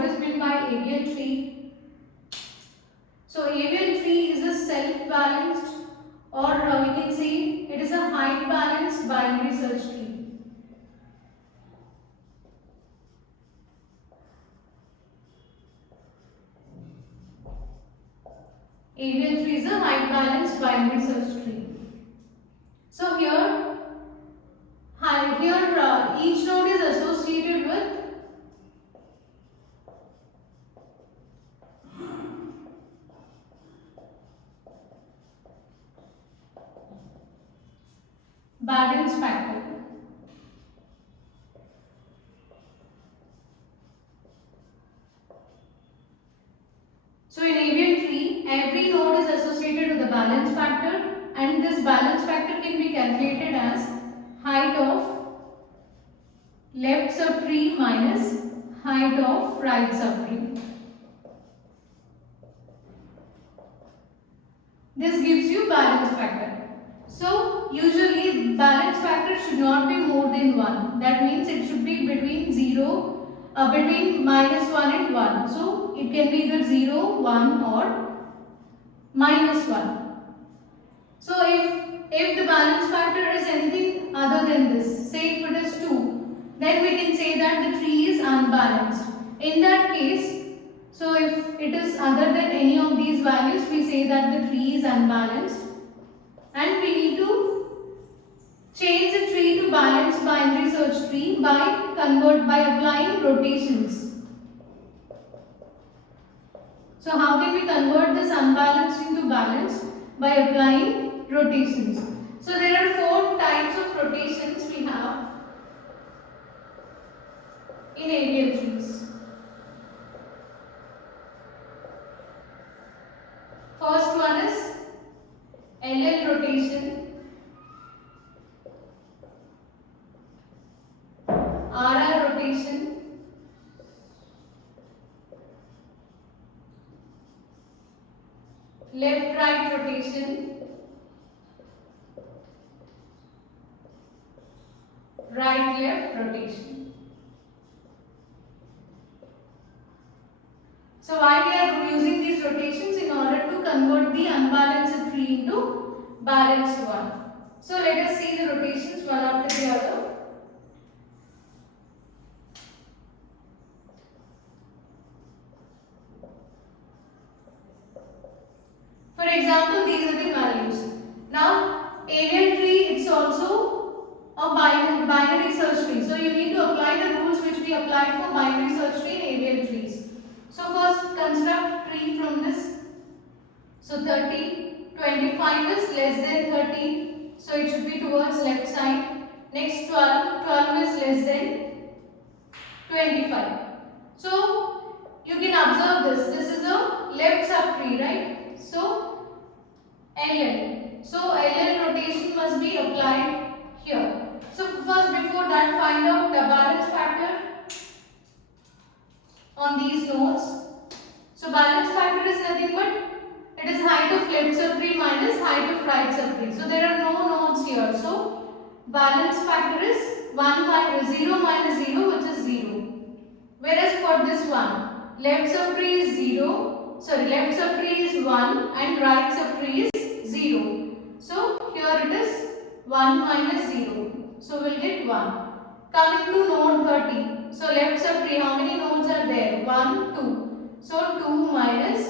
what is meant by abl tree? So abl tree is a self-balanced, or we can say it is a height-balanced binary search tree. abl tree is a height-balanced binary search tree. So here each node is associated with balance factor. So in abl tree, every node is associated with a balance factor, and this balance factor can be calculated as height of left subtree minus height of right subtree. This gives you balance factor. So usually balance factor should not be more than 1. That means it should be between between -1 and 1. So it can be either 0, 1 or -1. So if the balance factor is anything other than this, say if it is 2, then we can say that the tree is unbalanced. In that case, so if it is other than any of these values, we say that the tree is unbalanced, and we need to change the tree to balanced binary search tree by applying rotations. So how can we convert this unbalanced into balanced? By applying rotations. So there are 4 types of rotations we have in abl trees. First one is LL rotation, RR rotation, left-right rotation, right-left rotation. So why we are using these rotations? In order to convert the unbalanced tree into balanced one. So let us see the rotations one after the other. For example, these are the values. Now abl tree, it's also a binary search tree. So you need to apply the rules which we applied for binary search tree in abl trees. So first construct tree from this. So 30, 25 is less than 30. So it should be towards left side. Next 12, 12 is less than 25. So you can observe this. This is a left subtree, right? So LL. So LL rotation must be applied here. So first, before that, find out the balance factor on these nodes. So balance factor is nothing but it is height of left subtree minus height of right subtree. So there are no nodes here. So balance factor is 1 minus 0 minus 0, which is 0. Whereas for this one, left subtree is 0. Sorry, left subtree is 1 and right subtree is 0. So here it is 1 minus 0. So we'll get 1. Coming to node 30. So left subtree, how many nodes are there? 1, 2. So 2 minus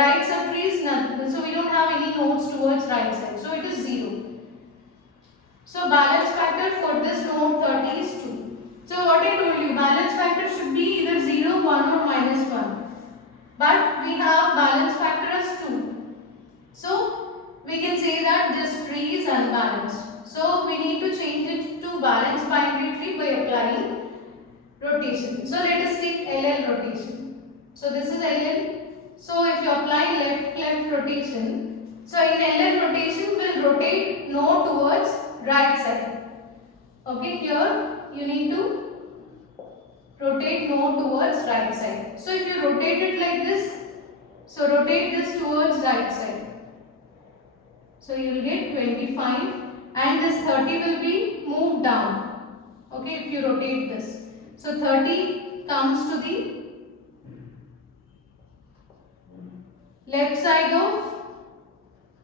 right subtree is none. So we don't have any nodes towards right side. So it is 0. So balance factor for this node 30 is 2. So what I told you, balance factor should be either 0, 1 or minus 1. But we have balance factor as 2. So we can say that this tree is unbalanced. So we need to change it to balanced binary tree by applying rotation. So let us take LL rotation. So this is LL. So if you apply left rotation, so in LL rotation will rotate node towards right side. Okay, here you need to rotate node towards right side. So if you rotate it like this, so rotate this towards right side. So you will get 25 and this 30 will be moved down. Okay, if you rotate this. So 30 comes to the left side of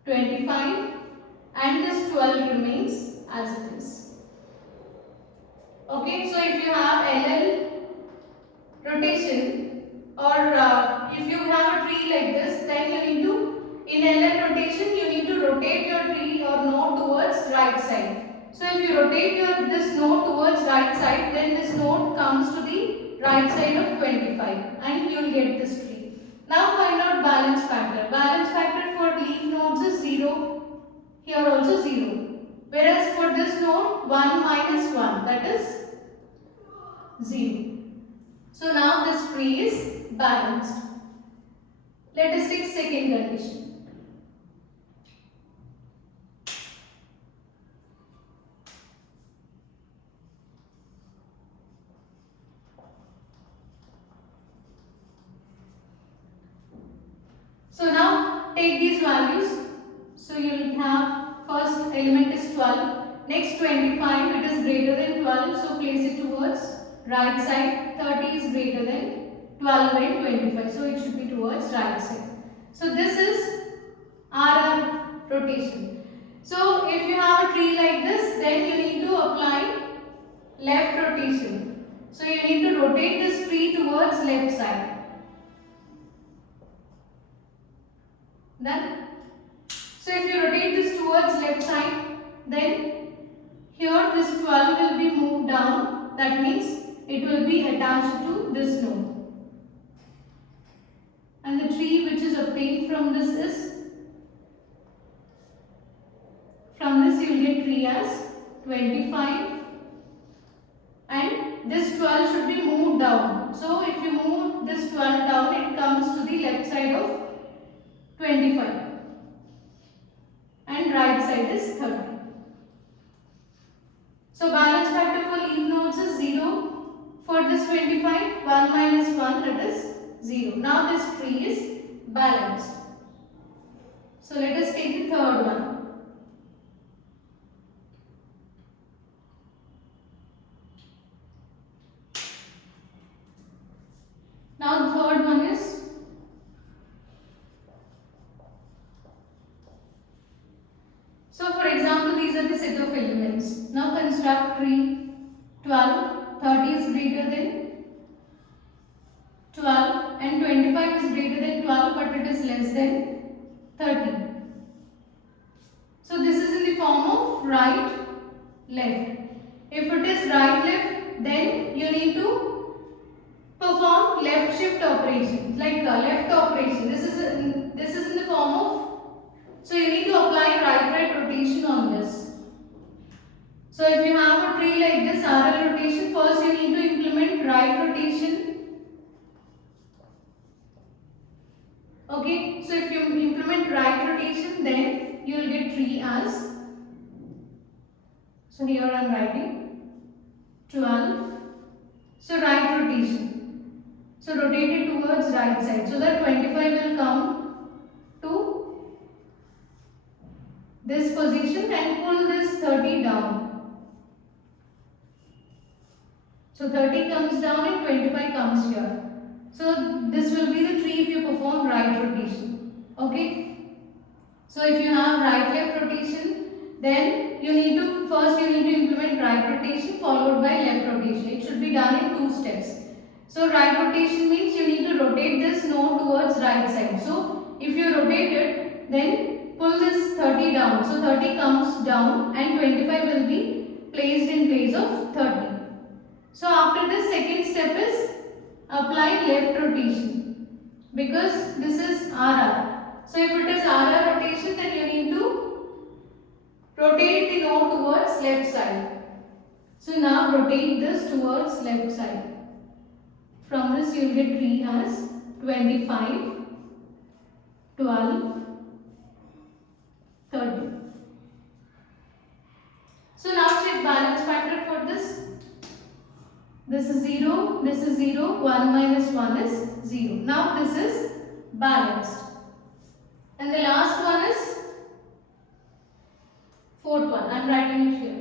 25 and this 12 remains as it is. Okay, so if you have LL rotation or if you have a tree like this, then you need to, in LL rotation, you need to rotate your tree or node towards right side. So if you rotate this node towards right side, then this node comes to the right side of 25 and you will get this tree. Now find out balance factor. Balance factor for leaf nodes is 0, here also 0. Whereas for this node, 1 minus 1, that is 0. So now this tree is balanced. Let us take second condition. So now take these values. So you will have first element is 12, next 25, it is greater than 12, so place it towards right side. 30 is greater than 12 and 25, so it should be towards right side. So this is RR rotation. So if you have a tree like this, then you need to apply left rotation. So you need to rotate this tree towards left side. Done. So if you rotate this towards left side, then here this 12 will be moved down. That means it will be attached to this node. And the tree which is obtained from this is, from this you will get tree as 25 and this 12 should be moved down. So if you move this 12 down, it comes to the left side of 25 and right side is 30. So balance factor for leaf nodes is 0. For this 25, 1 minus 1, that is 0. Now this tree is balanced. So let us take the third one. Now the third one is, so for example, these are the set of elements. Now construct tree 12, 30 is greater than 12 and 25 is greater than 12 but it is less than 30. So this is in the form of right, left. If it is right, left, then you need to perform left shift operation, like left operation. This is in the form of, so you need to apply right rotation on this. So if you have a tree like this, RL rotation, first you need to implement right rotation. Okay, so if you implement right rotation, then you will get tree as, so here I am writing 12. So right rotation. So rotate it towards right side. So that 25 will come to this position and pull this 30 down. So 30 comes down and 25 comes here. So this will be the tree if you perform right rotation. Okay. So if you have right left rotation, then you need to implement right rotation followed by left rotation. It should be done in 2 steps. So right rotation means you need to rotate this node towards right side. So if you rotate it, then pull this 30 down. So 30 comes down and 25 will be placed in place of 30. So after this, second step is apply left rotation because this is RR. So if it is RR rotation, then you need to rotate the node towards left side. So now rotate this towards left side. From this you will get tree as 25, 12, 30. So now check balance factor for this. This is 0, this is 0, 1 minus 1 is 0. Now this is balanced. And the last one is fourth one. I am writing it here.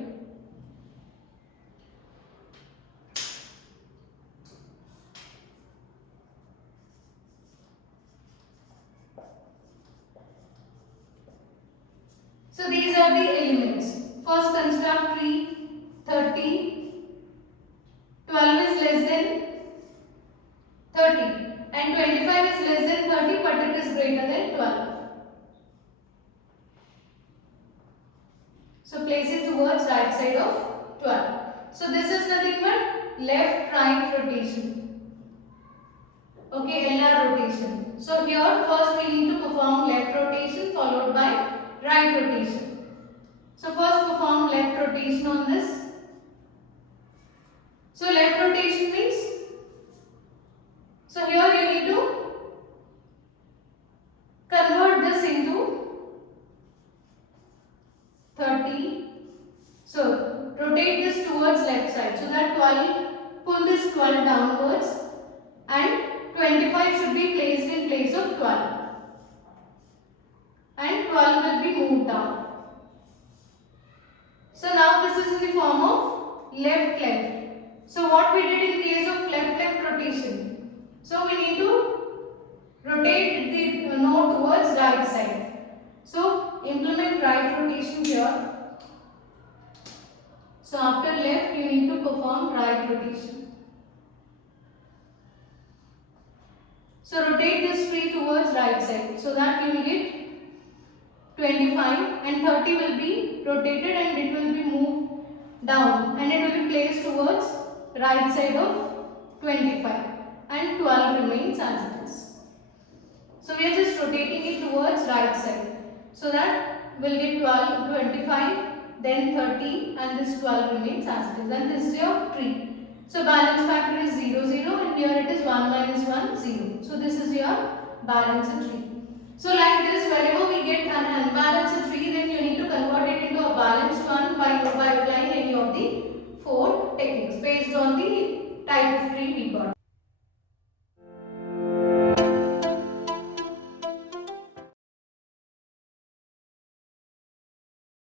So these are the elements. First construct tree 30, 12 is less than 30 and 25 is less than 30 but it is greater than 12. So place it towards right side of 12. So this is nothing but left right rotation. Okay, LR rotation. So here first we need to perform left rotation followed by right rotation. So first perform left rotation on this. So left rotation means, so here you need to convert this into 30. So rotate this towards left side. So that 12, pull this 12 downwards and 25 should be placed in place of 12. And 12 will be moved down. So now this is in the form of left left. So what we did in case of left left rotation. So we need to rotate the node towards right side. So implement right rotation here. So after left you need to perform right rotation. So rotate this tree towards right side so that you will get 25 and 30 will be rotated and it will be moved down and it will be placed towards right side of 25 and 12 remains as it is. So we are just rotating it towards right side so that we'll get 12, 25, then 30 and this 12 remains as it is and this is your tree. So balance factor is 0, 0 and here it is 1 minus 1, 0. So this is your balanced tree. So like this, whenever we get an unbalanced tree, then you need to convert it into a balanced one by applying any of the 4 techniques based on the type of tree we got.